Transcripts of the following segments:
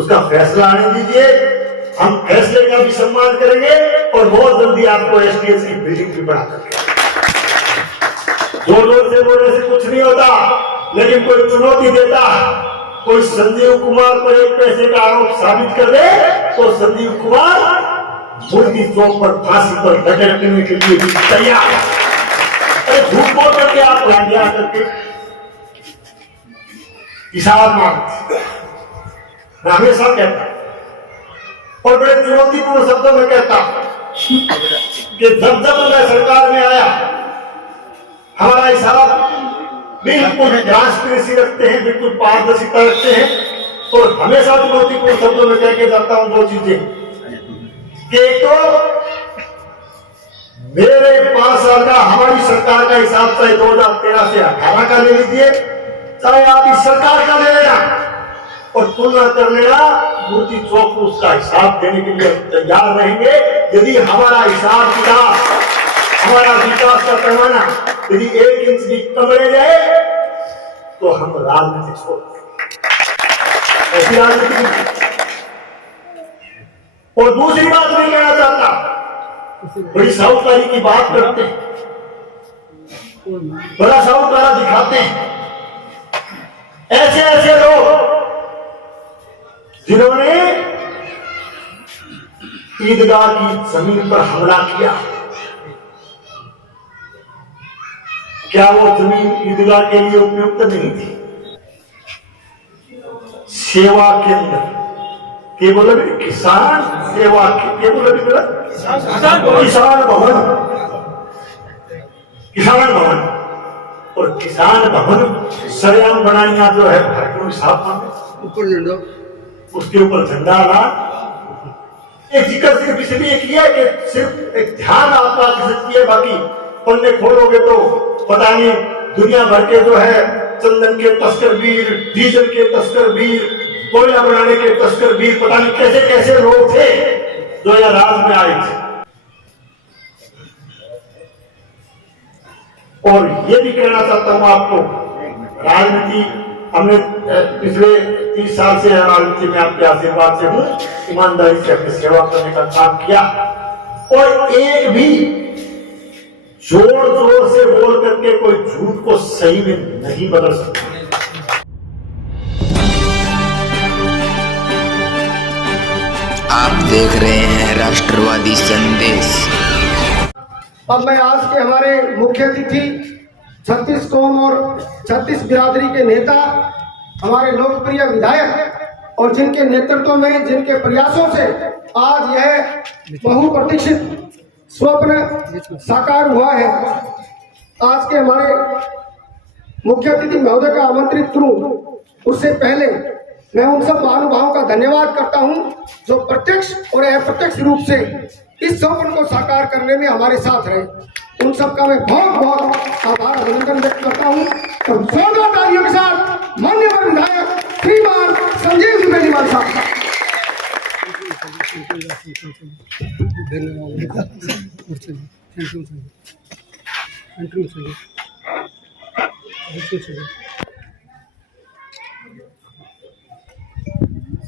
उसका फैसला आने दीजिए, हम फैसले का भी सम्मान करेंगे और बहुत जल्दी आपको एसटीएस की बिल्डिंग भी बना करके जोर से बोलने से कुछ नहीं होता, लेकिन कोई चुनौती देता, कोई संजीव कुमार पर 1 पैसे का आरोप साबित कर दे तो संजीव कुमार मूर्ति चौक पर फांसी पर लटकने के लिए भी तैयार है। झूठ बोल करके आप लांडिया करके किसान मांगते, मैं हमेशा कहता और बड़े चुनौतीपूर्ण शब्दों में कहता कि जब मैं सरकार में आया, हमारा हिसाब बिल्कुल ट्रांसपेरेंसी रखते हैं, बिल्कुल पारदर्शिता रखते हैं और हमेशा चुनौतीपूर्ण शब्दों में कह के जाता हूं 2 चीजें कि एक तो मेरे 5 साल का हमारी सरकार का हिसाब चाहे 2013 से 18 का ले लीजिए, चाहे आप इस सरकार का ले लेना और तुलना कर लेना, मूर्ति चौक को उसका हिसाब देने के लिए तैयार रहेंगे। यदि हमारा हिसाब किताब, हमारा विकास का पैमाना यदि 1 इंच भी कम रह जाए तो हम राजनीति छोड़ देंगे, ऐसी राजनीति। और दूसरी बात मैं कहना चाहता, बड़ी साहूकारी की बात करते हैं, बड़ा साहूकारा दिखाते हैं, ऐसे लोग जिन्होंने ईदगाह की जमीन पर हमला किया, क्या वो जमीन ईदगाह के लिए उपयुक्त नहीं थी? सेवा केंद्र केवल किसान सेवा केवल किसान भवन और किसान भवन सरेआम बनाइया जो है भरपूर साफ उसके ऊपर झंडा ला। एक जिक्र सिर्फ इसलिए किया कि सिर्फ एक ध्यान आपका आकर्षित किया, बाकी पन्ने खोलोगे तो पता नहीं दुनिया भर के जो है चंदन के तस्कर वीर, डीजल के तस्कर वीर, कोयला बनाने के तस्कर वीर, पता नहीं कैसे कैसे लोग थे जो यह राज में आए थे। और ये भी कहना चाहता हूं आपको, राजनीति हमने पिछले 30 साल से राजनीति में आपके आशीर्वाद से हूं, ईमानदारी से अपनी सेवा करने का काम किया और एक भी जोर से बोल करके कोई झूठ को सही में नहीं बदल सकता। आप देख रहे हैं राष्ट्रवादी संदेश। अब मैं आज के हमारे मुख्य अतिथि 36 कौम और 36 बिरादरी के नेता, हमारे लोकप्रिय विधायक और जिनके नेतृत्व में, जिनके प्रयासों से आज यह बहुप्रतीक्षित स्वप्न साकार हुआ है। आज के हमारे मुख्य अतिथि महोदय का आमंत्रित करूं, उससे पहले मैं उन सब महानुभावों का धन्यवाद करता हूं जो प्रत्यक्ष और अप्रत्यक्ष रूप से इस स्वप्न को साकार करने में हमारे साथ रहे। उन सब का मैं बहुत बहुत आभार अभिनंदन व्यक्त करता हूं। तो जोरदार तालियों के साथ माननीय विधायक श्रीमान संजीव जी बेनीवाल साहब का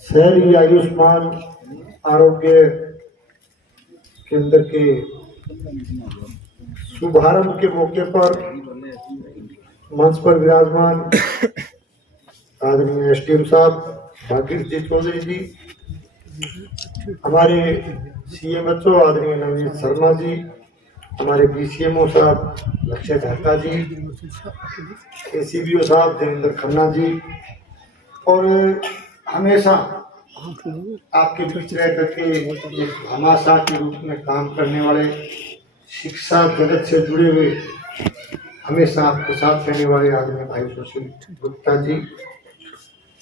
शहरी आयुष्मान आरोग्य केंद्र के शुभारंभ के मौके पर मंच पर विराजमान आदरणीय एसडीएम साहब भागीरथ जी चौधरी जी, हमारे सीएमएचओ आदरणीय नवनीत शर्मा जी, हमारे बीसीएमओ साहब लक्ष्य दहता जी, एसीबीओ साहब देवेंद्र खन्ना जी और हमेशा आपके बीच रह करके एक हमाशा के रूप में काम करने वाले, शिक्षा जगत से जुड़े हुए, हमेशा आपके साथ रहने वाले आदरणीय भाई सुशील गुप्ता जी,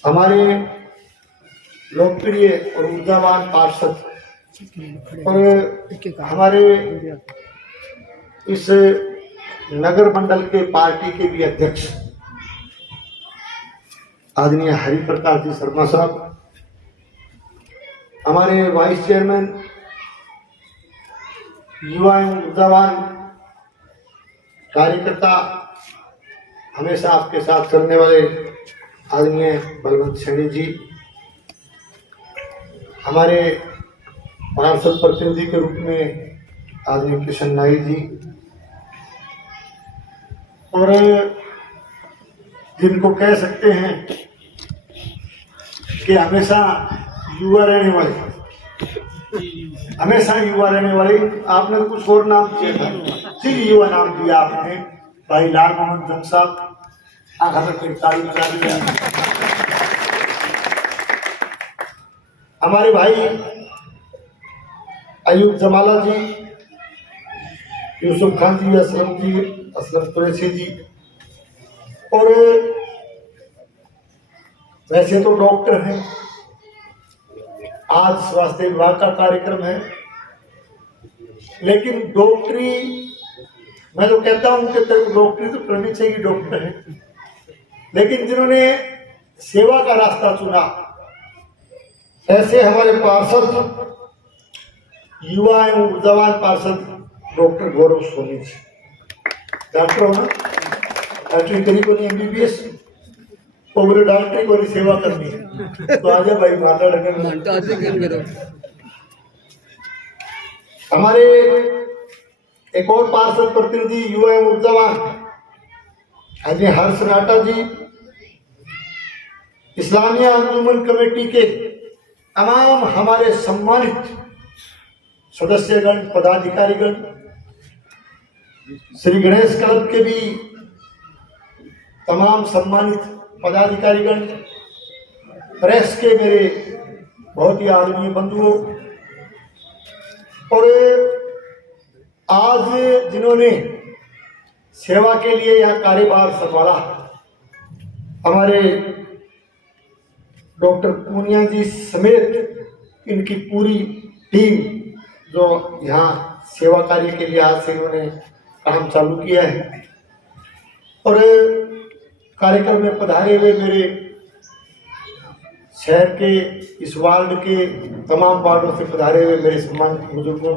हमारे लोकप्रिय और ऊर्जावान पार्षद और हमारे इस नगर मंडल के पार्टी के भी अध्यक्ष आदरणीय हरिप्रकाश जी शर्मा साहब, हमारे वाइस चेयरमैन युवा एवं ऊर्जावान कार्यकर्ता, हमेशा आपके साथ चलने वाले आदरणीय बलवंत सैनी जी, हमारे पार्षद प्रतिनिधि के रूप में आदरणीय किशन नाई जी, और जिनको कह सकते हैं कि हमेशा युवा रहने वाले, आपने तो कुछ और नाम दिया था, सिर्फ युवा नाम दिया आपने। भाई लाल मोहम्मद जंग साहब आखा तक तारीफ करा दिया। हमारे भाई अयूब जमाला जी, यूसुफ खान जी, असलम कुरैशी जी, और वैसे तो डॉक्टर हैं, आज स्वास्थ्य विभाग का कार्यक्रम है, लेकिन डॉक्टरी, मैं तो कहता हूं कि डॉक्टरी तो करनी चाहिए, डॉक्टर है, लेकिन जिन्होंने सेवा का रास्ता चुना, ऐसे हमारे पार्षद, युवा एवं ऊर्जावान पार्षद डॉक्टर गौरव सोनी जी, डॉक्टर हो ना, डॉक्टरी करी को नहीं, MBBS और बोले डॉक्टरी को नहीं सेवा करनी है, तो आजा भाई माता लगे। हमारे एक और पार्षद प्रतिनिधि युवा एवं ऊर्जावान अजय हर्ष राठा जी, इस्लामिया अंजुमन कमेटी के तमाम हमारे सम्मानित सदस्यगण, पदाधिकारीगण, श्री गणेश क्लब के भी तमाम सम्मानित पदाधिकारीगण, प्रेस के मेरे बहुत ही आदरणीय बंधुओं, और आज जिन्होंने सेवा के लिए यह कार्यभार संभाला, हमारे डॉक्टर पूनिया जी समेत इनकी पूरी टीम जो यहाँ सेवा कार्य के लिए आज से इन्होंने काम चालू किया है, और कार्यक्रम में पधारे हुए मेरे शहर के, इस वार्ड के तमाम वार्डों से पधारे हुए मेरे सम्मानित बुजुर्गों,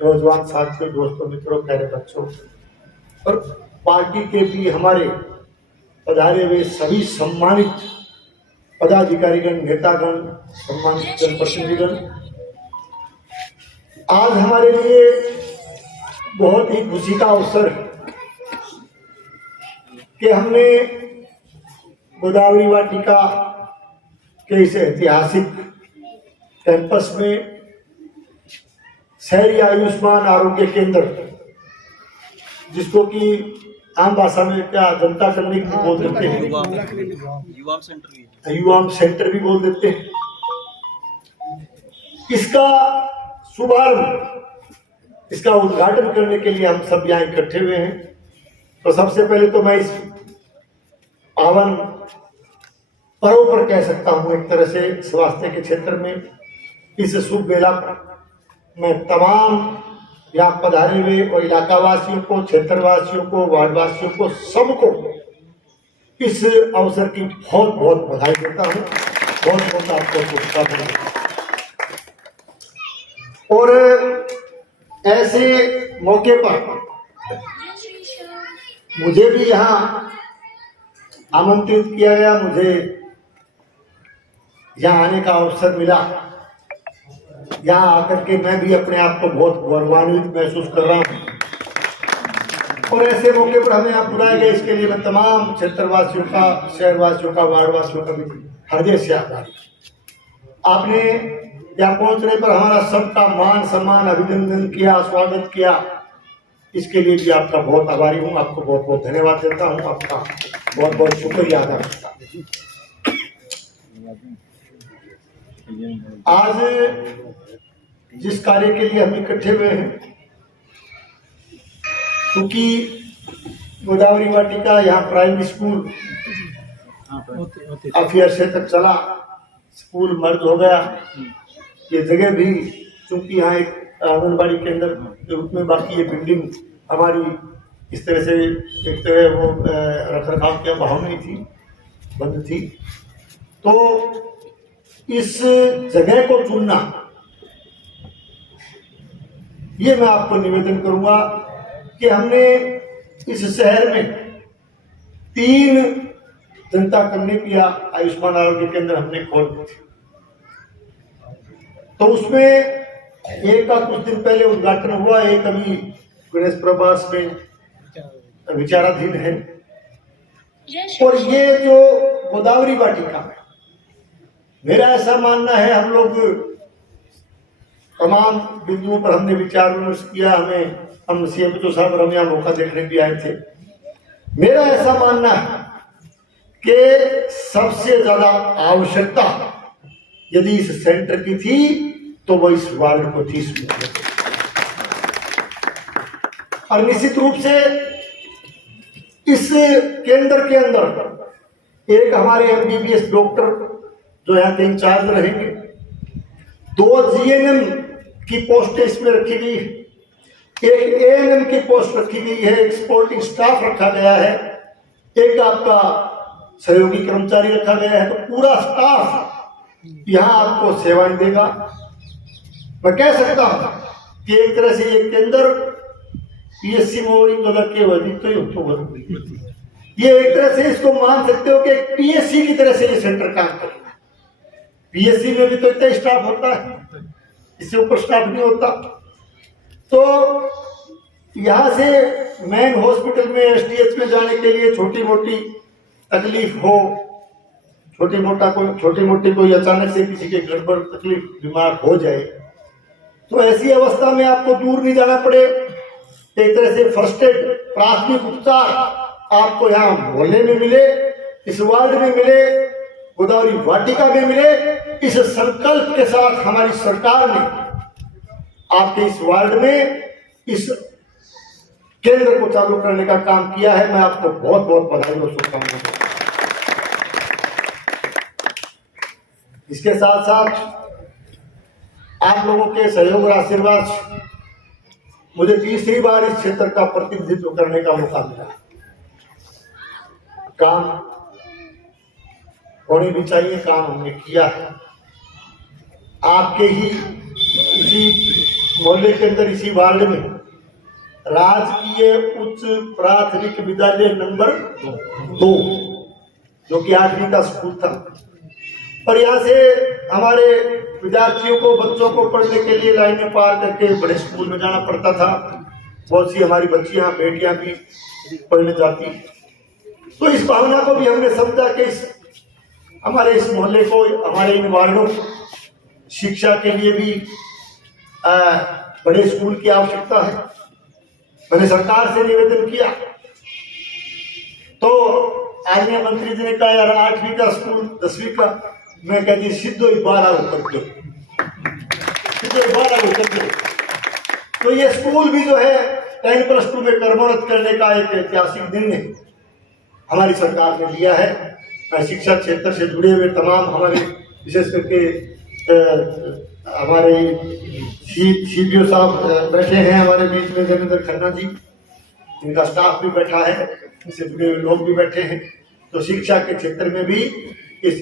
नौजवान साथियों, दोस्तों, मित्रों, प्यारे बच्चों, और पार्टी के भी हमारे पधारे हुए सभी सम्मानित पदाधिकारीगण, नेतागण, सम्मानित जनप्रतिनिधिगण, आज हमारे लिए बहुत ही खुशी का अवसर कि हमने गोदावरी वाटिका के इस ऐतिहासिक कैंपस में शहरी आयुष्मान आरोग्य केंद्र, जिसको कि आम भाषा में क्या जनता क्लिनिक भी बोल देते हैं, युवा सेंटर भी बोल देते हैं, इसका शुभारंभ, इसका उद्घाटन करने के लिए हम सब यहाँ इकट्ठे हुए हैं। तो सबसे पहले तो मैं इस पावन पर्व पर कह सकता हूँ, एक तरह से स्वास्थ्य के क्षेत्र में इस शुभ बेला पर मैं तमाम यहाँ पधारे हुए और इलाका वासियों को, क्षेत्रवासियों को, वार्डवासियों को, सबको इस अवसर की बहुत बहुत बधाई देता हूँ, बहुत बहुत आपको शुभकामनाएं। और ऐसे मौके पर मुझे भी यहाँ आमंत्रित किया गया, मुझे यहाँ आने का अवसर मिला। यहाँ आकर के मैं भी अपने आप को बहुत गौरवान्वित महसूस कर रहा हूँ, और ऐसे मौके पर हमें यहाँ बुलाया गया, इसके लिए मैं तमाम क्षेत्रवासियों का, शहरवासियों का, वार्डवासियों का भी हृदय से आभारी। आपने यहाँ पहुंचने पर हमारा सबका मान सम्मान, अभिनंदन किया, स्वागत किया, इसके लिए भी आपका बहुत आभारी हूँ, आपको बहुत बहुत धन्यवाद देता हूँ, आपका बहुत बहुत शुक्रिया अदा करता हूँ। आज जिस कार्य के लिए हम इकट्ठे हुए हैं, क्योंकि गोदावरी वाटिका यहाँ प्राइमरी स्कूल काफी अरसे तक चला, स्कूल मर्ज हो गया, ये जगह भी चूंकि यहाँ एक आंगनबाड़ी केंद्र के रूप में, बाकी ये बिल्डिंग हमारी इस तरह से एक तरह वो रख रखाव के अभाव नहीं थी, बंद थी, तो इस जगह को चुनना, ये मैं आपको निवेदन करूंगा कि हमने इस शहर में 3 जनता क्लिनिक या आयुष्मान आरोग्य केंद्र हमने खोल दिए थे। तो उसमें एक का कुछ दिन पहले उद्घाटन हुआ, एक अभी गणेश प्रभास में विचाराधीन है। और ये जो गोदावरी वाटिका है, मेरा ऐसा मानना है, हम लोग तमाम बिंदुओं पर हमने विचार विमर्श किया, हम सीएम साहब रम्या मौका देखने भी आए थे। मेरा ऐसा मानना है कि सबसे ज्यादा आवश्यकता यदि इस सेंटर की थी तो वो इस वार्ड को थी। और निश्चित रूप से इस केंद्र के अंदर एक हमारे एमबीबीएस डॉक्टर जो यहाँ के इंचार्ज रहेंगे, 2 जीएनएम की पोस्ट इसमें रखी गई है, एक एएनएम की पोस्ट रखी गई है, एक सपोर्टिंग स्टाफ रखा गया है, एक आपका सहयोगी कर्मचारी रखा गया है। तो पूरा स्टाफ यहाँ आपको सेवाएं देगा। मैं कह सकता हूं कि एक तरह से ये केंद्र पीएससी मोरी के वजह तो ये एक तरह से इसको मान सकते हो कि पीएससी की तरह से ये सेंटर काम करेगा। पीएससी में भी तो इतना स्टाफ होता है, इससे ऊपर स्टाफ नहीं होता। तो यहाँ से मेन हॉस्पिटल में एसडीएच में जाने के लिए छोटी मोटी तकलीफ हो, छोटी मोटी कोई अचानक से किसी के गड़बड़ तकलीफ बीमार हो जाए, तो ऐसी अवस्था में आपको दूर नहीं जाना पड़े। एक तरह से फर्स्ट एड प्राथमिक उपचार आपको यहाँ मोहल्ले में मिले, इस वार्ड में मिले, गोदावरी वाटिका में मिले। इस संकल्प के साथ हमारी सरकार ने आपके इस वार्ड में इस केंद्र को चालू करने का काम किया है। मैं आपको बहुत बहुत बधाई और शुभकामनाएं। इसके साथ साथ आप लोगों के सहयोग और आशीर्वाद से मुझे तीसरी बार इस क्षेत्र का प्रतिनिधित्व करने का मौका मिला। काम होने भी चाहिए, काम हमने किया है। आपके ही इसी मोहल्ले के अंदर, इसी वार्ड में राजकीय उच्च प्राथमिक विद्यालय नंबर 2 जो कि 8वीं का स्कूल था, पर यहाँ से हमारे विद्यार्थियों को, बच्चों को पढ़ने के लिए लाइनें पार करके बड़े स्कूल में जाना पड़ता था। बहुत सी हमारी बच्चियां, बेटियां भी पढ़ने जाती। तो इस भावना को भी हमने समझा कि हमारे इस मोहल्ले को, हमारे इन वार्डों शिक्षा के लिए भी बड़े स्कूल की आवश्यकता है। मैंने सरकार से निवेदन किया तो आदरणीय मंत्री जी ने कहा, यार 8वीं का स्कूल 10वीं का, मैं कहती सीधो 12 होकर के। तो ये स्कूल भी जो है 10+2 में कर्मरत करने का एक ऐतिहासिक निर्णय हमारी सरकार ने लिया है। शिक्षा क्षेत्र से जुड़े हुए तमाम हमारे, विशेष करके हमारे सीपीओ साहब बैठे हैं हमारे बीच में, जगेंद्र खन्ना जी, इनका स्टाफ भी बैठा है, इनसे जुड़े हुए लोग भी बैठे हैं। तो शिक्षा के क्षेत्र में भी इस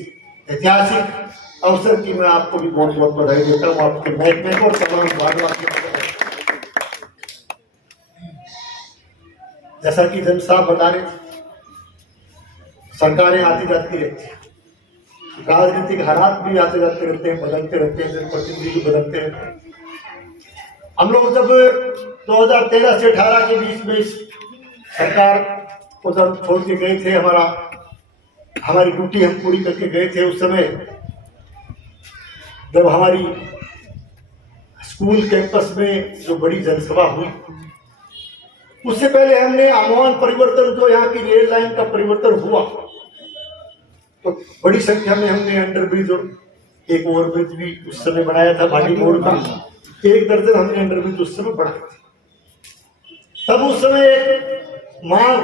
ऐतिहासिक अवसर की मैं आपको भी बहुत बहुत बधाई देता हूँ, आपके महकमे को और तमाम वार्डवासियों को। जैसा कि जन साहब बता रहे थे, सरकारें आती जाती रहती हैं, राजनीतिक हालात भी आते जाते रहते हैं, बदलते रहते हैं, प्रतिनिधि भी बदलते रहते हैं। हम लोग जब 2013 से 18 के बीच में इस सरकार को जब छोड़ के गए थे, हमारी ड्यूटी हम पूरी करके गए थे, उस समय जब हमारी स्कूल कैंपस में जो बड़ी जनसभा हुई, उससे पहले हमने आमूल परिवर्तन, जो यहाँ की रेल लाइन का परिवर्तन हुआ, तो बड़ी संख्या में हमने अंडरब्रिज और एक ओवरब्रिज भी उस समय बनाया था, भाटी मोड़ का 1 दर्जन हमने अंडरब्रिज उस समय बनाए थे। तब उस समय एक मांग,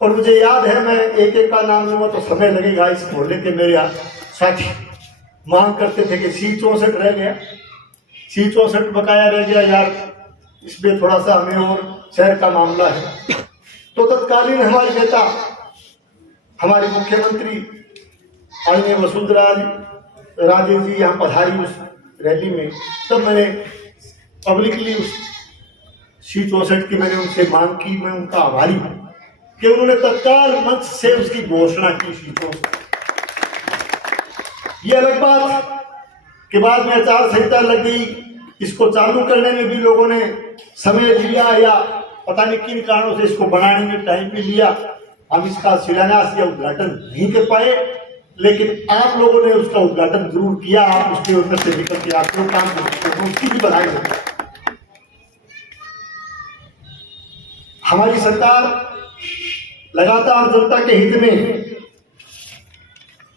और मुझे याद है, मैं एक एक का नाम लूंगा तो समय लगेगा, इस मोहल्ले के मेरे साथी मांग करते थे कि C64 रह गया, C64 बकाया रह गया यार, इसमें थोड़ा सा हमें और शहर का मामला है। तो तत्कालीन हमारे नेता, हमारे मुख्यमंत्री आदरणीय वसुंधरा राजे जी यहाँ पधारी उस रैली में, तब मैंने पब्लिकली उस C64 की मैंने उनसे मांग की। मैं उनका आभारी हूँ कि उन्होंने तत्काल मंच से उसकी घोषणा की। C64 ये अलग बात के बाद में आचार संहिता लग गई, इसको चालू करने में भी लोगों ने समय लिया या पता नहीं किन कारणों से इसको बनाने में टाइम भी लिया। हम इसका शिलान्यास या उद्घाटन नहीं कर पाए, लेकिन आप लोगों ने उसका उद्घाटन जरूर किया। आप उसके अंदर से निकल के आप लोग काम करते हो, उसकी भी बधाई हो। हमारी सरकार लगातार जनता के हित में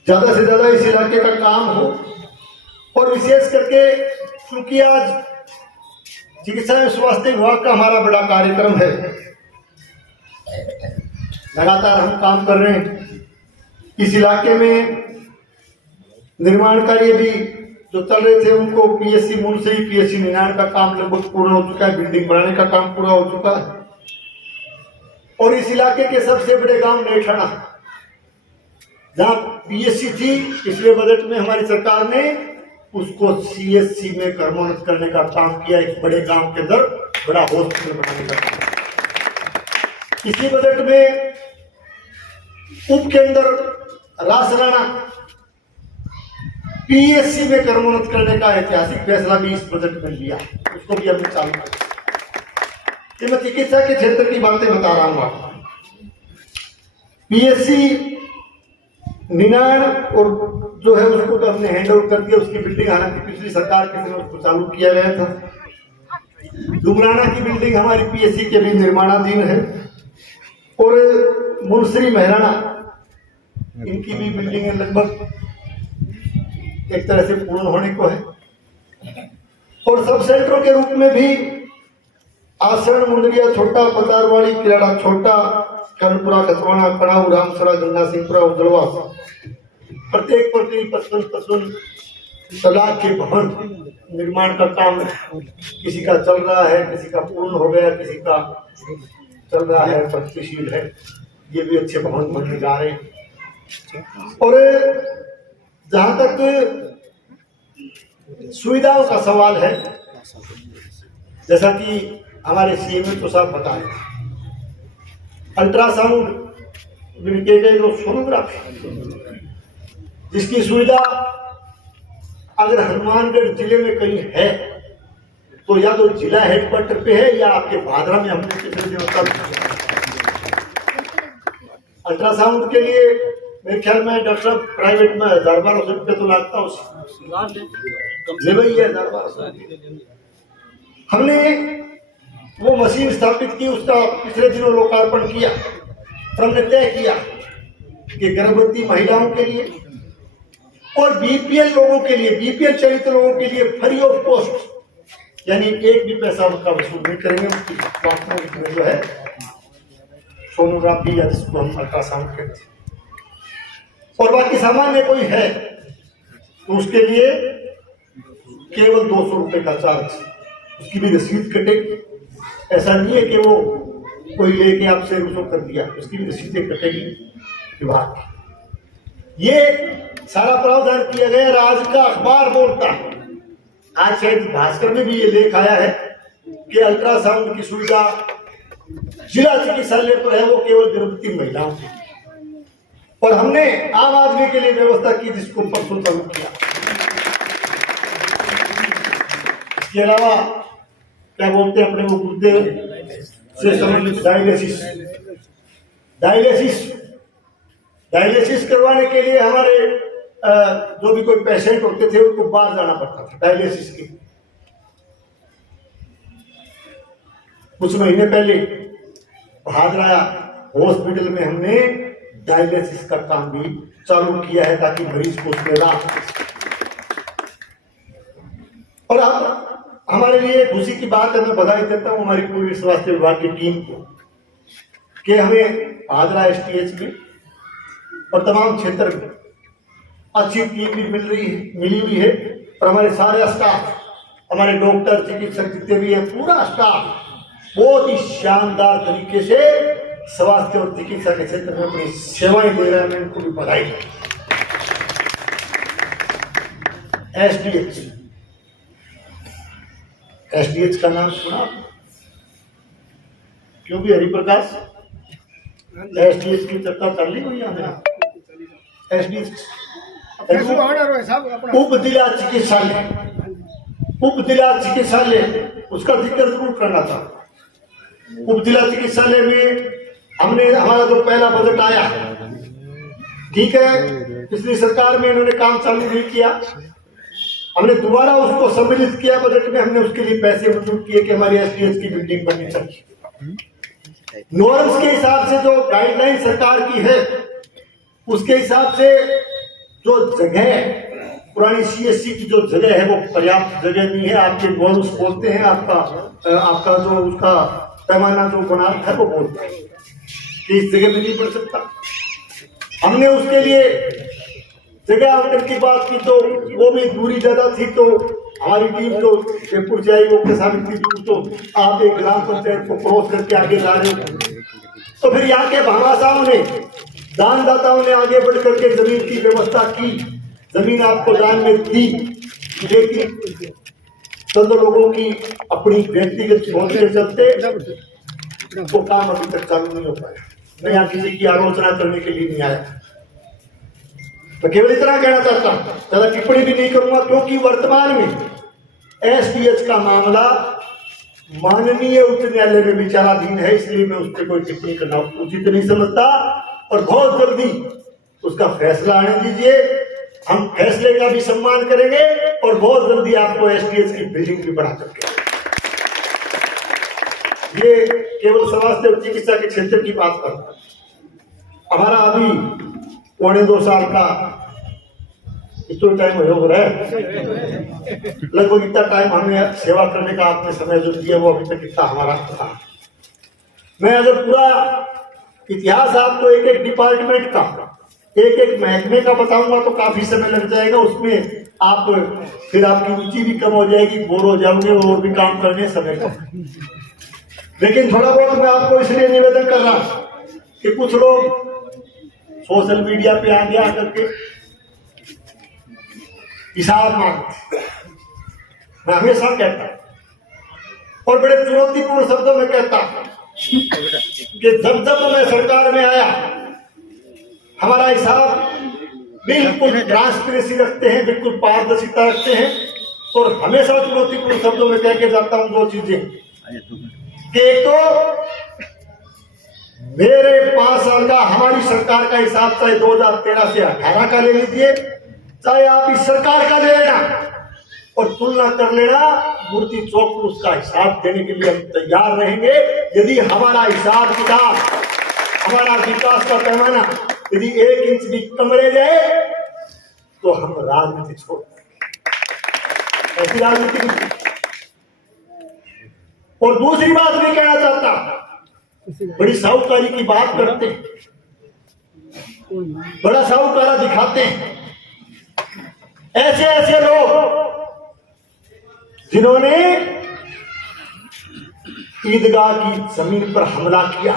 ज्यादा से ज्यादा इस इलाके का काम हो, और विशेष करके क्योंकि आज चिकित्सा एवं स्वास्थ्य विभाग का हमारा बड़ा कार्यक्रम है, लगातार हम काम कर रहे हैं। इस इलाके में निर्माण कार्य भी जो चल रहे थे उनको पीएससी मुंसरी पीएससी निर्माण का काम लगभग पूर्ण हो चुका है, बिल्डिंग बनाने का काम पूरा हो चुका है। और इस इलाके के सबसे बड़े गांव नेठाना, जहां पीएससी थी, पिछले बजट में हमारी सरकार ने उसको सीएससी में कर्मोन्नत करने का काम किया। एक बड़े गांव के अंदर बड़ा हॉस्पिटल बनाने का काम। इसी बजट में उप के अंदर रासराना पीएससी में कर्मोन्नत करने का ऐतिहासिक फैसला भी इस बजट में लिया, उसको भी हमने चालू किया। मैं चिकित्सा के क्षेत्र की बातें बता रहा हूं आपको। पीएससी निनाण और जो है उसको तो हमने हैंड ओवर कर दिया, उसकी बिल्डिंग हालांकि पिछली सरकार के समय उसको चालू किया गया था। डुमराना की बिल्डिंग हमारी पीएससी के भी निर्माणाधीन है, और मुंसरी महराना इनकी भी बिल्डिंग लगभग एक तरह से पूर्ण होने को है। और सब सेंटरों के रूप में भी आसरण, मुंदरिया छोटा, पतारवाड़ी, किराड़ा छोटा, कर्णपुरा, खतवाना, कड़ाऊ, रामसरा, गंगा सिंहपुरा, उजड़वा, प्रत्येक प्रति 55 लाख के भवन निर्माण का काम किसी का चल रहा है, किसी का पूर्ण हो गया, किसी का चल रहा है, प्रगतिशील है। ये भी अच्छे भवन बनने जा रहे हैं। और जहां तक सुविधाओं का सवाल है, जैसा कि हमारे सीएम तो साहब बताए, अल्ट्रासाउंड सोनोग्राफी जिसकी सुविधा अगर हनुमानगढ़ जिले में कहीं है तो या तो जिला हेडक्वार्टर पे है या आपके भादरा में हमने पिछले दिनों तक अल्ट्रासाउंड के लिए मेरे ख्याल में डॉक्टर साहब प्राइवेट में 1000-1200 रुपये तो लगता है, वही है 1000-1200। हमने वो मशीन स्थापित की, उसका पिछले दिनों लोकार्पण किया। हमने तय किया कि गर्भवती महिलाओं के लिए और बीपीएल लोगों के लिए, बीपीएल चयनित लोगों के लिए फ्री ऑफ कॉस्ट, यानी एक भी पैसा उनका वसूल नहीं करेंगे। उसकी जो है सोनोग्राफी या जिसको हम अल्ट्रासाउंड कहते हैं, और बाकी सामान्य कोई है तो उसके लिए केवल 200 रुपये का चार्ज, उसकी भी रसीद कटेगी। ऐसा नहीं है कि वो कोई लेके आपसे रुसो कर दिया, उसकी भी रसीदें कटेगी विभाग। ये सारा प्रावधान किया गया। आज का अखबार बोलता है, आज शायद भास्कर में भी ये लेख आया है कि अल्ट्रासाउंड की सुविधा जिला चिकित्सालय पर है, वो केवल गर्भवती महिलाओं की। और हमने आम आदमी के लिए व्यवस्था की, जिसको परसों चालू किया। इसके अलावा क्या बोलते हैं अपने वो गुर्दे से संबंधित डायलिसिस करवाने के लिए हमारे जो भी कोई पेशेंट होते थे उनको बाहर जाना पड़ता था डायलिसिस के। कुछ महीने पहले भादरा हॉस्पिटल में हमने डायलिसिस का काम भी चालू किया है, ताकि मरीज को उसमें राहत। और अब हमारे लिए खुशी की बात है, मैं बधाई देता हूं हमारी पूरी स्वास्थ्य विभाग की टीम को कि हमें भादरा एसटीएच में और तमाम क्षेत्र में अच्छी टीम भी मिली हुई है। और हमारे सारे स्टाफ, हमारे डॉक्टर, चिकित्सक जितने भी है, पूरा स्टाफ बहुत ही शानदार तरीके से स्वास्थ्य और चिकित्सा के क्षेत्र में अपनी सेवाएं दे रहे हैं। मैं उनको भी बधाई देता हूं। एसडीएच का नाम सुना क्यों भी? हरिप्रकाश एसडीएच की चर्चा कर ली हुई है। एसडीएच उप जिला चिकित्सालय उसका जिक्र जरूर करना था। उप जिला चिकित्सालय में हमारा जो पहला बजट आया, ठीक है, पिछली सरकार में इन्होंने काम चालू नहीं किया, हमने दोबारा उसको सम्मिलित किया बजट में, हमने उसके लिए पैसे मंजूर किए कि हमारी एसडीएच की बिल्डिंग बननी चाहिए। नॉर्म्स के हिसाब से जो गाइडलाइन सरकार की है उसके हिसाब से जो जगह पुरानी सीएससी की जो जगह है वो पर्याप्त जगह नहीं है। आपके नॉर्म्स बोलते हैं, आपका जो उसका पैमाना जो बना है वो बोलते हैं कि इस जगह में नहीं बन सकता। हमने उसके लिए जगह आवंटन की बात की तो वो भी दूरी ज्यादा थी, तो हमारी टीम जो जयपुर से आई वो प्रसारित थी दूर, तो आप एक ग्राम पंचायत को क्रॉस करके आगे जा रहे हो। तो फिर यहाँ के भामाशाहों ने, दानदाताओं ने आगे बढ़ करके जमीन की व्यवस्था की, जमीन आपको दान में दी, लेकिन चंद लोगों की अपनी व्यक्तिगत सोच के चलते वो काम अभी तक चालू नहीं हो पाया। मैं यहाँ किसी की आलोचना करने के लिए नहीं आया, तो केवल इतना कहना चाहता हूं, ज्यादा टिप्पणी भी नहीं करूंगा, क्योंकि वर्तमान में एसडीएच का मामला माननीय उच्च न्यायालय में विचाराधीन है, इसलिए मैं उस पर कोई टिप्पणी करना उचित नहीं समझता। और बहुत जल्दी उसका फैसला आने दीजिए, हम फैसले का भी सम्मान करेंगे और बहुत जल्दी आपको एसडीएच की बिल्डिंग भी बना करके, ये केवल स्वास्थ्य और चिकित्सा के क्षेत्र की बात करता हूं। हमारा अभी 1.25 साल का इतना टाइम हो रहा है, लगभग इतना टाइम हमें सेवा करने का आपने समय जो दिया वो अभी तक इतना हमारा था। मैं अगर पूरा इतिहास आपको एक एक डिपार्टमेंट का, एक एक महकमे का बताऊंगा तो काफी समय लग जाएगा, उसमें आप फिर आपकी रुचि भी कम हो जाएगी, बोर हो जाओगे और भी काम करने समय कम। लेकिन थोड़ा बहुत मैं आपको इसलिए निवेदन कर रहा हूं कि कुछ लोग सोशल मीडिया पे आगे आकर के हिसाब मांगते, मैं हमेशा कहता हूं और बड़े चुनौतीपूर्ण शब्दों में कहता हूं कि जब मैं सरकार में आया, हमारा हिसाब बिल्कुल ट्रांसपेरेंसी रखते हैं, बिल्कुल पारदर्शिता रखते हैं, और हमेशा चुनौतीपूर्ण शब्दों में कह के जाता हूं दो चीजें कि एक तो मेरे 5 साल का हमारी सरकार का हिसाब चाहे 2013 से 18 का ले लीजिए, चाहे आप इस सरकार का ले लेना और तुलना कर लेना, मूर्ति चौक पर उसका हिसाब देने के लिए हम तैयार रहेंगे। यदि हमारा हिसाब किताब, हमारा विकास का पैमाना यदि 1 इंच भी कम रह जाए तो हम राजनीति छोड़ देंगे, ऐसी राजनीति नहीं। और दूसरी बात भी कहना चाहता, बड़ी साहूकारी की बात करते हैं, बड़ा साहूकारा दिखाते हैं, ऐसे लोग जिन्होंने ईदगाह की जमीन पर हमला किया,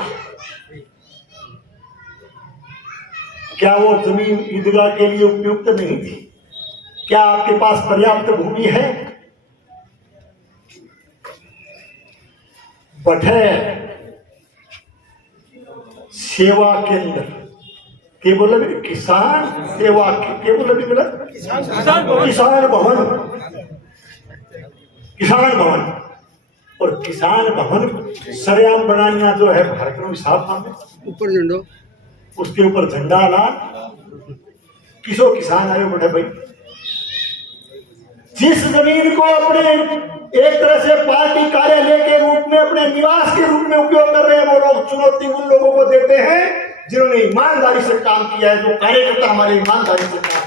क्या वो जमीन ईदगाह के लिए उपयुक्त नहीं थी? क्या आपके पास पर्याप्त भूमि है? बठे सेवा केंद्र केवल किसान सेवा केवल किसान भवन और किसान भवन सरेआम बनानिया जो है भारत साहब ऊपर झंडो, उसके ऊपर झंडा ला, किसो किसान आयो बैठे भाई। जिस जमीन को अपने एक तरह से पार्टी कार्यालय के रूप में, अपने निवास के रूप में उपयोग कर रहे हैं, वो लोग चुनौती उन लोगों को देते हैं जिन्होंने ईमानदारी से काम किया है, जो कार्यकर्ता हमारे ईमानदारी से काम,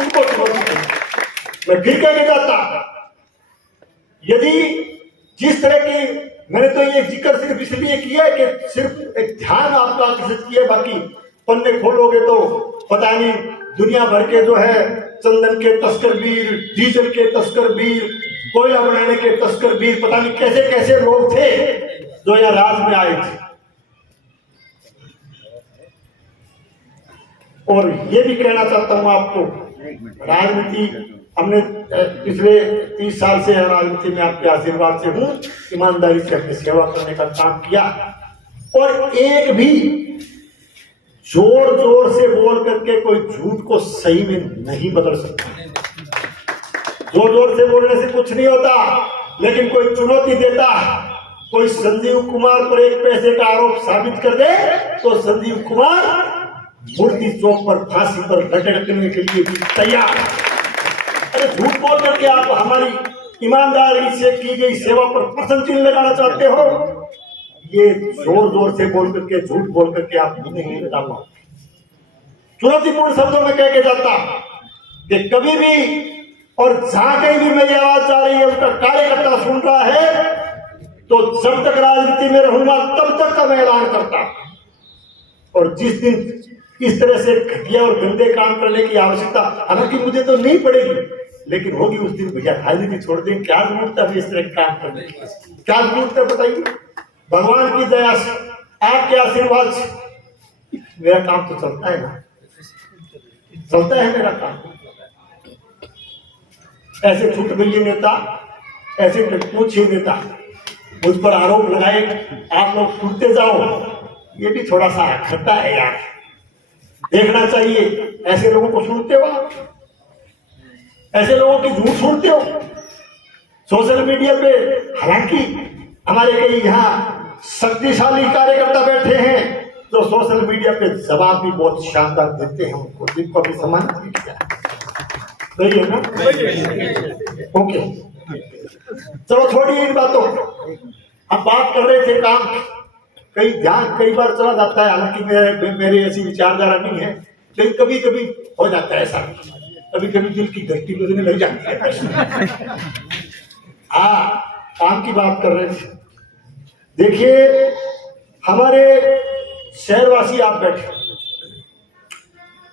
उनको चुनौती देते। मैं फिर कहना चाहता, यदि जिस तरह की मैंने तो ये जिक्र सिर्फ इसलिए किया है कि सिर्फ एक ध्यान आपका आकर्षित किया, बाकी पन्ने खोलोगे तो पता नहीं दुनिया भर के जो है चंदन के तस्कर वीर, डीजल के तस्कर वीर, कोयला बनाने के तस्कर वीर, पता नहीं कैसे कैसे लोग थे जो यहाँ राज में आए थे। और ये भी कहना चाहता हूँ आपको, राजनीति हमने पिछले 30 साल से राजनीति में आपके आशीर्वाद से हूँ, ईमानदारी से अपनी सेवा करने का काम किया और एक भी जोर जोर से बोल करके कोई झूठ को सही में नहीं बदल सकता। जोर जोर से बोलने से कुछ नहीं होता, लेकिन कोई चुनौती देता, कोई संजीव कुमार पर 1 पैसे का आरोप साबित कर दे तो संजीव कुमार मूर्ति चौक पर फांसी पर लटकने के लिए भी तैयार। अरे झूठ बोल करके आप हमारी ईमानदारी से की गई सेवा पर प्रश्न चिन्ह लगाना चाहते हो? ये जोर जोर से बोल करके, झूठ बोल करके आप नहीं लगा पाओगे। चुनौतीपूर्ण शब्दों में कह के जाता कि कभी भी और जहां कहीं भी मेरी आवाज जा रही है, उसका कार्यकर्ता सुन रहा है, तो जब तक राजनीति में रहूंगा तब तक का मैं ऐलान करता। और जिस दिन इस तरह से घटिया और गंदे काम करने की आवश्यकता, हालांकि मुझे तो नहीं पड़ेगी, लेकिन होगी उस दिन, भैया राजनीति छोड़ दें, क्या जरूरत है इस तरह के काम करने की? क्या जरूरत है बताइए? भगवान की दया से, आपके आशीर्वाद से मेरा काम तो चलता है ना, चलता है मेरा काम। ऐसे छूट गई नेता, ऐसे पूछे नेता मुझ पर आरोप लगाए, आप लोग सुनते जाओ, ये भी थोड़ा सा खट्टा है यार, देखना चाहिए। ऐसे लोगों को सुनते हो आप? ऐसे लोगों की झूठ सुनते हो सोशल मीडिया पे? हालांकि हमारे कई यहाँ शक्तिशाली कार्यकर्ता बैठे हैं जो सोशल मीडिया पे जवाब भी बहुत शानदार देते हैं, उनको जिनको भी सम्मानित भी किया। सही है ना? ओके, चलो छोड़िए इन बातों। हम बात कर रहे थे काम, कई बार चला जाता है, हालांकि मेरे ऐसी विचारधारा नहीं है, लेकिन कभी कभी हो जाता है ऐसा, कभी कभी दिल की धड़की बजने लग जाती है। हाँ, काम की बात कर रहे थे। देखिए, हमारे शहरवासी आप बैठे,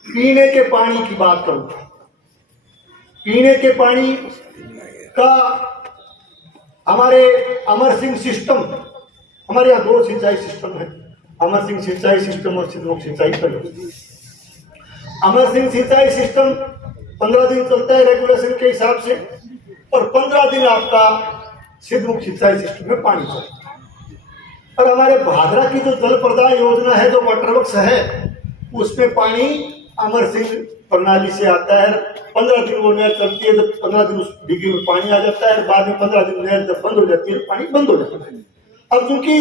पीने के पानी की बात करूं, पीने के पानी का हमारे अमर सिंह सिस्टम, हमारे यहाँ 2 सिंचाई सिस्टम है, अमर सिंह सिंचाई सिस्टम और सिद्धमुख सिंचाई परियोजना। अमर सिंह सिंचाई सिस्टम 15 दिन चलता है रेगुलेशन के हिसाब से, और 15 दिन आपका सिद्धमुख सिंचाई सिस्टम में पानी चलता है। और हमारे भादरा की जो जल प्रदान योजना है, जो वाटरवर्क्स है, उसमें पानी अमर सिंह प्रणाली से आता है। 15 दिन वो नहर चलती है, जब 15 दिन उस डिग्री में पानी आ जाता है, बाद में 15 दिन नहर जब बंद हो जाती है, पानी बंद हो जाता है। अब चूंकि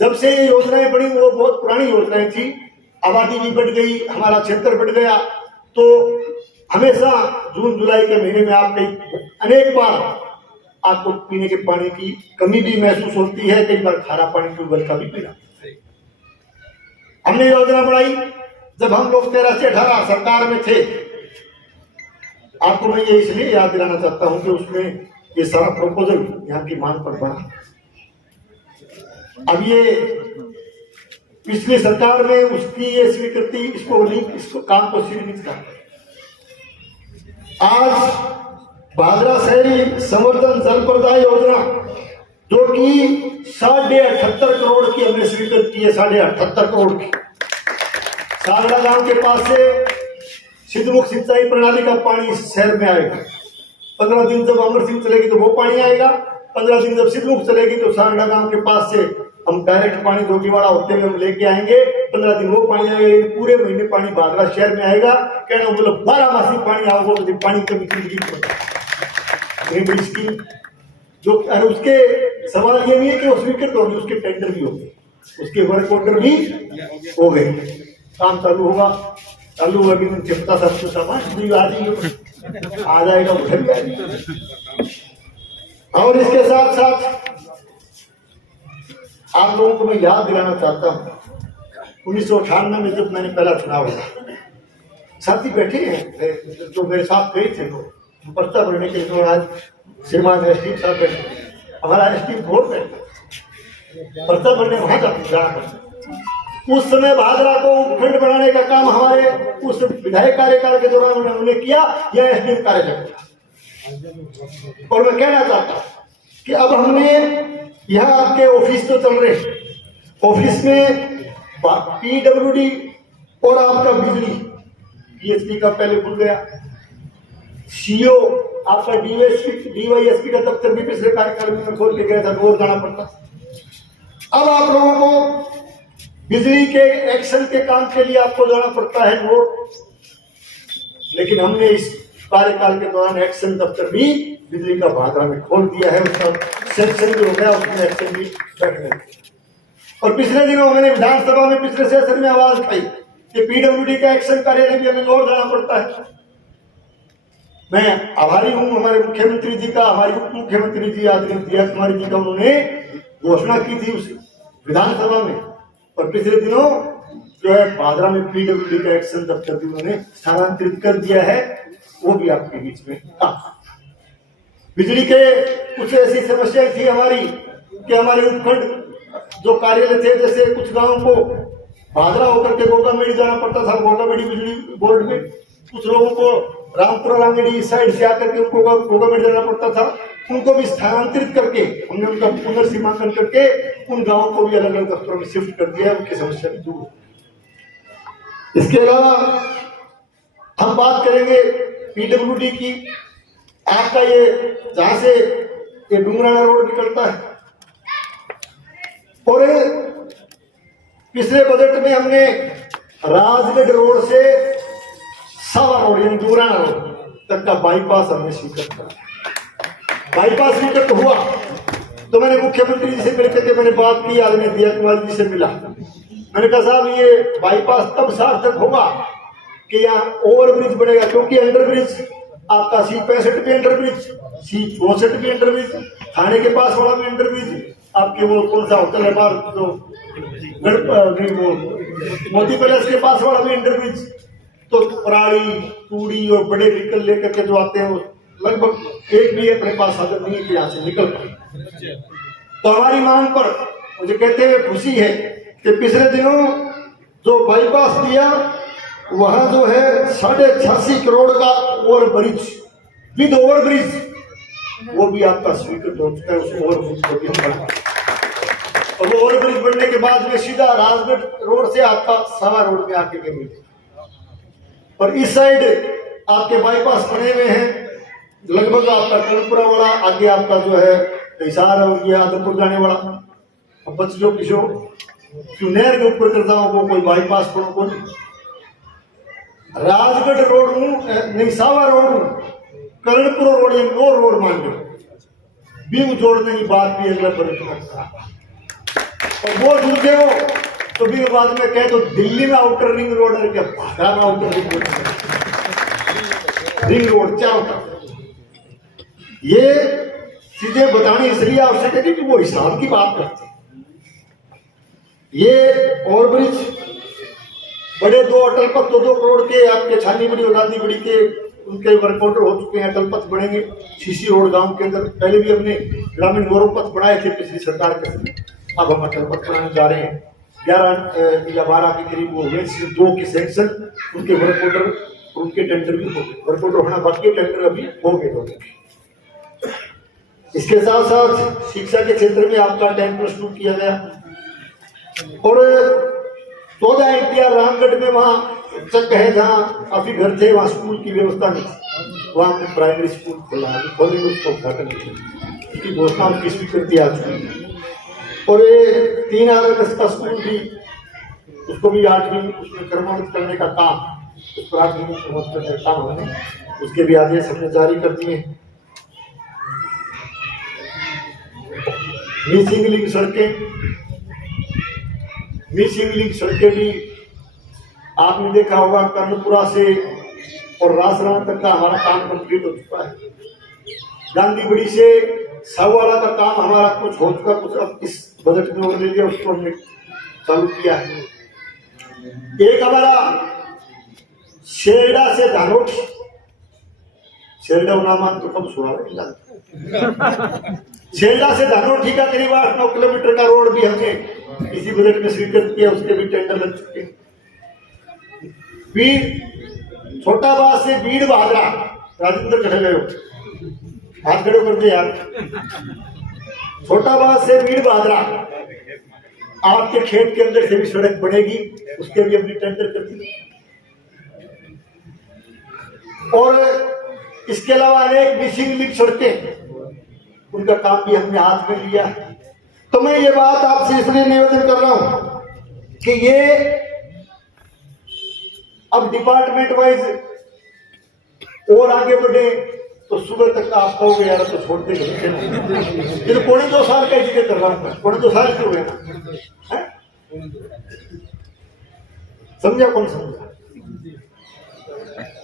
जब से ये योजनाएं बढ़ी, वो बहुत पुरानी योजनाएं थी, आबादी भी बढ़ गई, हमारा क्षेत्र बढ़ गया, तो हमेशा जून जुलाई के महीने में आप अनेक बार आपको पीने के पानी की कमी भी महसूस होती है, कई बार खारा पानी ट्यूबवेल का भी पीना। हमने योजना बनाई जब हम लोग 13 से 18 सरकार में थे। आपको मैं ये इसलिए याद दिलाना चाहता हूं कि उसमें ये सारा प्रपोजल यहाँ की मांग पर बना। अब ये पिछली सरकार में उसकी ये स्वीकृति, इसको काम को सीमित कर। आज भादरा शहरी संवर्धन जल प्रदाय योजना, जो कि 78.5 करोड़ की हमने स्वीकृत की है, 78.5 करोड़ की। सागड़ा गांव के पास से सिद्धमुख सिंचाई प्रणाली का पानी शहर में आएगा। 15 दिन जब अमर सिंह चलेगी तो वो पानी आएगा, 15 दिन जब सिद्धमुख चलेगी तो सागड़ा गांव के पास से हम डायरेक्ट पानी जोगीवाड़ा होते हुए हम लेके आएंगे। 15 दिन वो पानी आएगा, पूरे महीने पानी भादरा शहर में आएगा। कहना मतलब 12 मासी पानी आओगे तो पानी कमी जिंदगी स्कीम जो, उसके सवाल ये नहीं है कि वो स्वीकृत होगी, उसके टेंडर भी होंगे, उसके वर्क ऑर्डर भी हो गए, काम चालू होगा कि चिंता सब कुछ सामान आ जाएगा, उधर भी आएगा। और इसके साथ साथ आप लोगों को मैं याद दिलाना चाहता हूँ, 1998 में जब मैंने पहला चुनाव हुआ, साथी बैठे हैं जो मेरे साथ गए थे, लोग पर्चा भरने के लिए। आज श्रीमान एसटी साहब बैठे, हमारा एसटी वोट है, पर्चा भरने वहां जाकर। उस समय भादरा को उपखंड बनाने का काम हमारे उस विधायक कार्यकाल के दौरान उन्होंने किया, यह एसडीएम कार्यालय किया। और मैं कहना चाहता हूँ कि अब हमने यहाँ आपके ऑफिस तो चल रहे, ऑफिस में पीडब्ल्यूडी और आपका बिजली पीएचडी का पहले खुल गया, सीओ आपका डीवाईएसपी का दफ्तर भी पिछले कार्यकाल में खोल के गया था, रोज जाना पड़ता। अब आप लोगों को बिजली के एक्शन के काम के लिए आपको जाना पड़ता है रोड, लेकिन हमने इस कार्यकाल के दौरान एक्शन दफ्तर भी बिजली का भादरा में खोल दिया है, उसका सेक्शन भी हो गया, उसमें एक्शन भी बैठने। और पिछले दिनों मैंने विधानसभा में पिछले सेशन में आवाज उठाई कि पीडब्ल्यूडी का एक्शन कार्यालय भी हमें और जाना पड़ता है। मैं आभारी हूं हमारे मुख्यमंत्री जी का, हमारी उप मुख्यमंत्री जी आदरणीय दिया कुमारी जी का, उन्होंने घोषणा की थी उस विधानसभा में, और पिछले दिनों जो है भादरा में पीडब्ल्यूडी का एक्शन दफ्तर भी उन्होंने स्थानांतरित कर दिया है, वो भी आपके बीच में था। बिजली के कुछ ऐसी समस्याएं थी हमारी कि हमारे उपखंड जो कार्यालय थे, जैसे कुछ गांवों को भादरा होकर के गोगामेड़ी जाना पड़ता था, गोगामेड़ी बिजली बोर्ड में, कुछ लोगों को रामपुरा रामगढ़ी इस साइड से आकर के उनको गोगामेड़ी जाना पड़ता था, उनको भी स्थानांतरित करके हमने उनका पुनर्सीमांकन करके उन गांवों को भी अलग अलग दफ्तरों में शिफ्ट कर दिया, उनकी समस्या भी दूर। इसके अलावा हम बात करेंगे पीडब्ल्यूडी की। आपका ये जहां से ये डुंगराना रोड निकलता है, और पिछले बजट में हमने राजगढ़ रोड से सावा रोड यानी डुंगराना रोड तक का बाईपास हमने स्वीकृत करा। बाईपास स्वीकृत हुआ तो मैंने मुख्यमंत्री जी से मिलकर के मैंने बात की, आदरणीय दिया कुमार जी से मिला, मैंने कहा साहब ये बाईपास तब सार्थक होगा कि यहाँ ओवरब्रिज बनेगा, क्योंकि अंडरब्रिज आपका C65 पे अंडरब्रिज, C64 पे अंडरब्रिज, थाने के पास वाला भी अंडरब्रिज, आपके वो कौन सा होटल है बाहर जो वो मोदी पैलेस के पास वाला भी अंडरब्रिज, तो पराली टूड़ी और बड़े व्हीकल लेकर के जो आते हैं वो लगभग एक भी अपने पास साधन नहीं है यहाँ से निकल पाए। तो हमारी मांग पर मुझे कहते हुए खुशी है कि पिछले दिनों जो बाईपास दिया वहां जो है 86.5 करोड़ का ओवरब्रिज विद ओवरब्रिज वो भी आपका स्वीकृत हो चुका है। उस ओवरब्रिज को भी हम बना, और वो ओवरब्रिज बनने के बाद में सीधा राजगढ़ रोड से आपका सावा रोड में आके के मिले, और इस साइड आपके बाईपास बने हुए हैं, लगभग आपका कर्णपुरा वाला आगे आपका जो है हिसार और ये आदमपुर जाने वाला, अब बच्चों किशो क्यों नहर के ऊपर करता हूँ वो कोई बाईपास पड़ो को राजगढ़ रोड नहीं सावा रोड कर्णपुर रोड या नो रोड मान लो बीम जोड़ने की बात भी अगला बजट, और वो जुड़ते हो तो भी बाद में कहे तो दिल्ली में आउटर रिंग रोड है क्या, भादरा में आउटर रिंग रोड क्या होता। ये चीजें बतानी इसलिए आवश्यक है कि वो हिसाब की बात करते हैं। ये ओवरब्रिज बड़े दो अटल पथ 2-2 करोड़ के आपके छानी बड़ी और गांधी बड़ी के उनके वर्क ऑर्डर हो चुके हैं, अटल पथ बढ़ेंगे सीसी रोड गांव के अंदर, पहले भी हमने ग्रामीण गौरव पथ बढ़ाए थे पिछली सरकार के समय, अब हम अटल पथ बनाने जा रहे हैं। 11 या 12 के करीब वो हुए, 2 के सेक्शन उनके वर्क ऑर्डर उनके टेंडर भी हो गए, वर्क ऑर्डर होना बाकी, टेंडर अभी हो गए। इसके साथ साथ शिक्षा के क्षेत्र में आपका 10+2 किया गया, और 14 NTR रामगढ़ में वहाँ चक है जहाँ काफी घर थे, वहाँ स्कूल की व्यवस्था नहीं थी, वहाँ प्राइमरी स्कूल खोला, खोलेंगे उसका उद्घाटन की घोषणा उसकी स्वीकृति आ चुकी है। और ये 3 अगस्त का स्कूल भी, उसको भी 8वीं उसमें क्रमांकित करने का काम, उस पर 8वीं क्रमांकित करने का काम हमने उसके भी आदेश हमने जारी कर दिए। मिसिंग लिंक सड़कें भी आपने देखा होगा, कर्णपुरा से और रासराना तक का हमारा काम कंप्लीट हो चुका है। गांधी बड़ी से सावाला का काम हमारा कुछ हो चुका, कुछ अब इस बजट में और ले लिया, उसको हमने चालू किया है। एक हमारा शेरडा से धानोट, शेरडा नाम तो कब सुना रहे, शेरडा से धानोटी का करीब 8-9 किलोमीटर का रोड भी हमने इसी बजट में स्वीकृत किया, उसके भी टेंडर लग चुके हैं। छोटा बात से बीड़ भादरा, राजेंद्र खड़े गए हाथ खड़े करते यार, छोटा बात से बीड़ भादरा आपके खेत के अंदर से भी सड़क बनेगी, उसके भी हमने टेंडर कर दी। और इसके अलावा अनेक मिसिंग लिंक सड़कें, उनका काम भी हमने हाथ में लिया। तो मैं ये बात आपसे इसलिए निवेदन कर रहा हूं कि ये अब डिपार्टमेंट वाइज और आगे बढ़े तो सुबह तक आप कहोगे यार तो छोड़ते ये तो 2.5 साल का जिक्र कर रहा हूं, 2.5 साल क्यों है ना, समझा कौन समझा?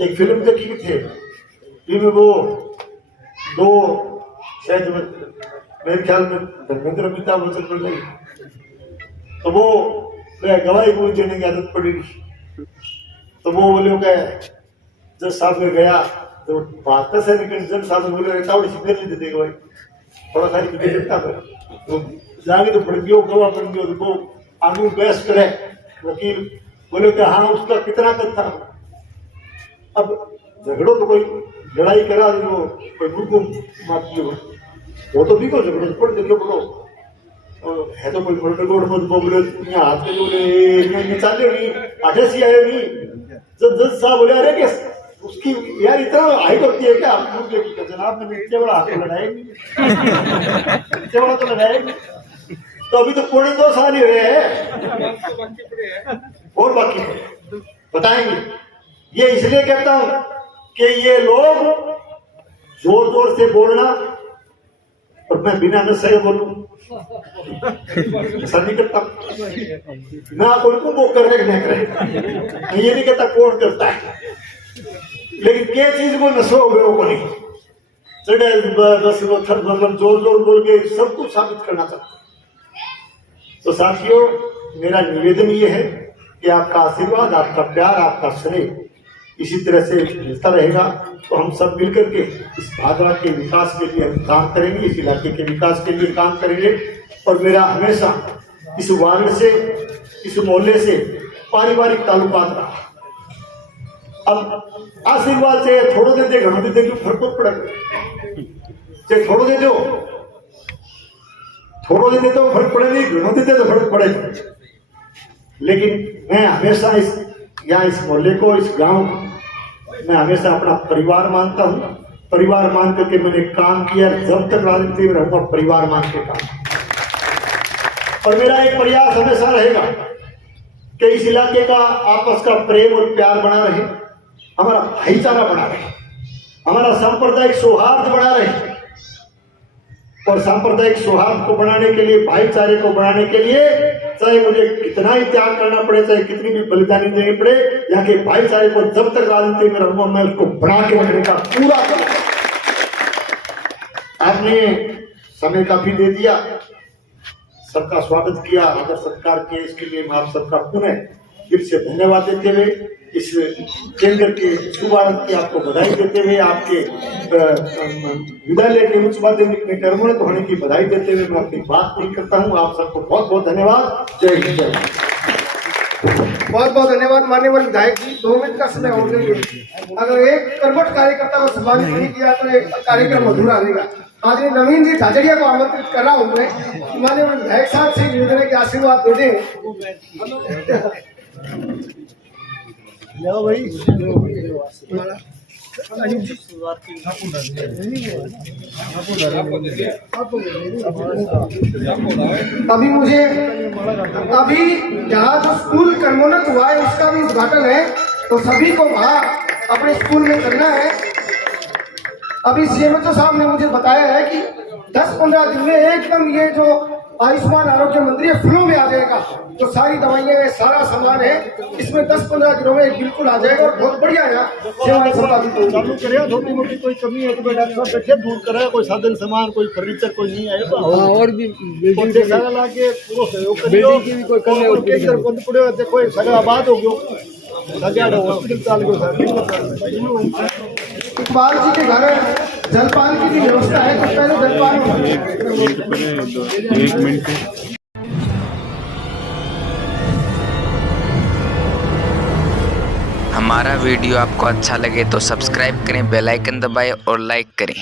एक फिल्म देखी थे जिसमें वो दो शायद मेरे ख्याल में धर्मेंद्र अमिताभ बच्चन बन गई, तो वो गवाही पूरी देने की आदत पड़ी, तो वो बोले क्या जज साहब में गया तो बात से निकल जज साहब बोले रहता और सीधे नहीं देते गवाही, थोड़ा सारी विकेट देता है तो जाके तो पड़ गया गवाह बन गया, तो वो आगे बहस करे वकील बोले कि हाँ उसका कितना कद था। अब झगड़ो तो कोई लड़ाई करा वो कोई मुर्गो मारती हो वो तो भी को झगड़ो पड़ देखो बोलो है तो कोई प्रोटोकॉल मत बोले यहाँ हाथ में बोले चाले नहीं आगे से आए नहीं जज साहब बोले अरे क्या उसकी यार इतना हाइट होती है क्या आप मुझे की जनाब मैंने इतने बड़ा हाथ लगाया इतने बड़ा तो लगाया तो अभी तो 2.5 साल ही हुए हैं और बाकी बताएंगे। ये इसलिए कहता हूं कि ये लोग जोर जोर से बोलना और मैं बिना नशे के बोलूं ऐसा नहीं करता ना, कोई को कर रहे नहीं करे, ये नहीं कहता कौन करता है, लेकिन क्या चीज को नशो हो गए वो नहीं चढ़े बस मतलब जोर जोर बोल के सब कुछ साबित करना चाहता। तो साथियों मेरा निवेदन ये है कि आपका आशीर्वाद, आपका प्यार, आपका स्नेह इसी तरह से मिलता रहेगा तो हम सब मिलकर के इस भादरा के विकास के लिए हम काम करेंगे, इस इलाके के विकास के लिए काम करेंगे। और मेरा हमेशा इस वार्ड से, इस मोहल्ले से पारिवारिक ताल्लुकात रहा। अब आशीर्वाद से थोड़ो दे दे घणो दे दे क्यों फर्क पड़ेगा, चाहे थोड़ो दे दो थोड़ो दे दे तो फर्क पड़े नहीं, घणो दे दे तो फर्क पड़ेगा। लेकिन मैं हमेशा इस मोहल्ले को, इस गांव को मैं हमेशा अपना परिवार मानता हूं, परिवार मान करके मैंने काम किया, जब तक राजनीति में रहूंगा परिवार मान के काम। और मेरा एक प्रयास हमेशा रहेगा कि इस इलाके का आपस का प्रेम और प्यार बना रहे, हमारा भाईचारा बना रहे, हमारा सांप्रदायिक सौहार्द बना रहे। और सांप्रदायिक सौहार्द को बनाने के लिए, भाईचारे को बनाने के लिए चाहे मुझे कितना ही त्याग करना पड़े, चाहे कितनी भी बलिदानी देनी पड़े, यहाँ के भाईचारे को जब तक राजनीति में रहूंगा मैं उसको बना के रखने का पूरा करूंगा। आपने समय काफी दे दिया, सबका स्वागत किया, आदर सत्कार किया, इसके लिए मैं आप सबका पुनः दिल से धन्यवाद देते हुए, इस केंद्र के शुभारंभ की आपको बधाई देते हुए, आपके विद्यालय के उच्च माध्यमिक में कर्मोन्नत होने की बधाई देते हुए मैं अपनी बात नहीं करता हूँ। आप सबको बहुत बहुत धन्यवाद। जय हिंद, जय हिंद। बहुत बहुत धन्यवाद माननीय विधायक जी। 2 मिनट का समय हो गई है, अगर एक कर्मठ कार्यकर्ता को सम्मानित नहीं किया तो एक कार्यक्रम अधूरा रहेगा। आज नवीन जी झाझड़िया को आमंत्रित कर रहा हूँ मैं, माननीय विधायक साहब से निवेदन है कि आशीर्वाद दे दें। अभी जहाँ जो स्कूल कर्मोन्नत हुआ है उसका भी उद्घाटन है, तो सभी को वहाँ अपने स्कूल में करना है। अभी सीएमएचओ साहब ने मुझे बताया है कि 10-15 दिन में एकदम ये जो आयुष्मान आरोग्य मंदिर है फ्लो में आ जाएगा, जो सारी दवाइयाँ है, सारा सामान है, इसमें 10-15 दिनों में बिल्कुल आ जाएगा और बहुत बढ़िया है। सेवाएं संपादित चालू करे, छोटी मोटी कोई कमी है तो डॉक्टर साहब बैठे दूर करे, कोई साधन सामान, कोई फर्नीचर कोई नहीं आए तो और भी सारा ला के पूरा सहयोग करियो। कोई कमी बंद पड़े देखो सगा आबाद हो गयो, हॉस्पिटल चाल गयो। इकबाल जी के घर जलपान की भी व्यवस्था है, तो पहले जलपान एक मिनट। हमारा वीडियो आपको अच्छा लगे तो सब्सक्राइब करें, बेल आइकन दबाएं और लाइक करें।